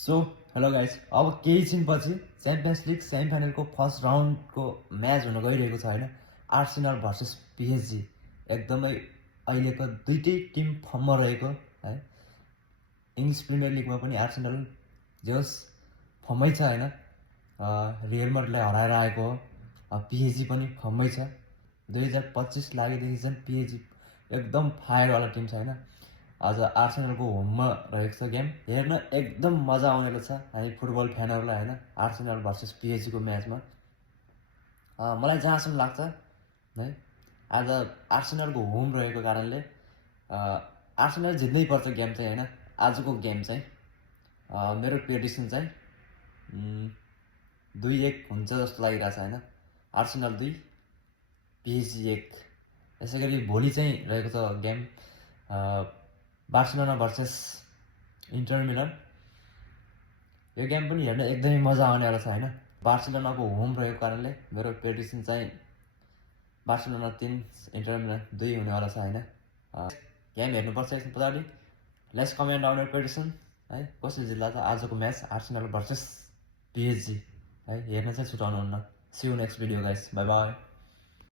So hello guys, अब केही छिनपछि champions league सेमिफाइनलको first राउन्डको match हुन गइरहेको छ होइन। आर्सेनल भर्सेस पिएसजी एकदमै अहिलेको दुईटै टिम फर्ममा रहेको है। इङ्ग्लिस प्रिमियर लिगमा पनि आर्सेनल जस फर्मै छ होइन। रियल मैड्रिडलाई हराएर आएको हो। पिएसजी पनि फर्मै छ। 2025 लागेदेखि चाहिँ पिएसजी एकदम फायरवाला टिम छ होइन। आज आर्सेनलको होममा रहेको छ गेम, हेर्न एकदम मजा आउने छ हामी फुटबल फ्यानहरूलाई होइन। आर्सेनल भर्सेस पिएसजीको म्याचमा मलाई जहाँसम्म लाग्छ है, आज आर्सेनलको होम रहेको कारणले आर्सेनल जित्नै पर्छ गेम चाहिँ होइन। आजको गेम चाहिँ मेरो प्रेडिक्सन चाहिँ 2-1 हुन्छ जस्तो लागिरहेछ होइन। Arsenal 2 PSG 1। यसै गरी भोलि चाहिँ रहेको छ गेम बार्सिलोना भर्सेस इन्टर मिलन। यो गेम पनि हेर्न एकदमै मजा आउनेवाला छ होइन। बार्सिलोनाको होम रहेको कारणले मेरो प्रेडिक्सन चाहिँ बार्सिलोना 3 इन्टर मिलन 2 हुनेवाला छ होइन। गेम हेर्नुपर्छ यसमा पछाडि। Let's comment down your prediction है, कसले जित्ला त आजको म्याच आर्सेनल भर्सेस पिएसजी है। हेर्न चाहिँ छुटाउनुहुन्न। See you next video guys, bye by.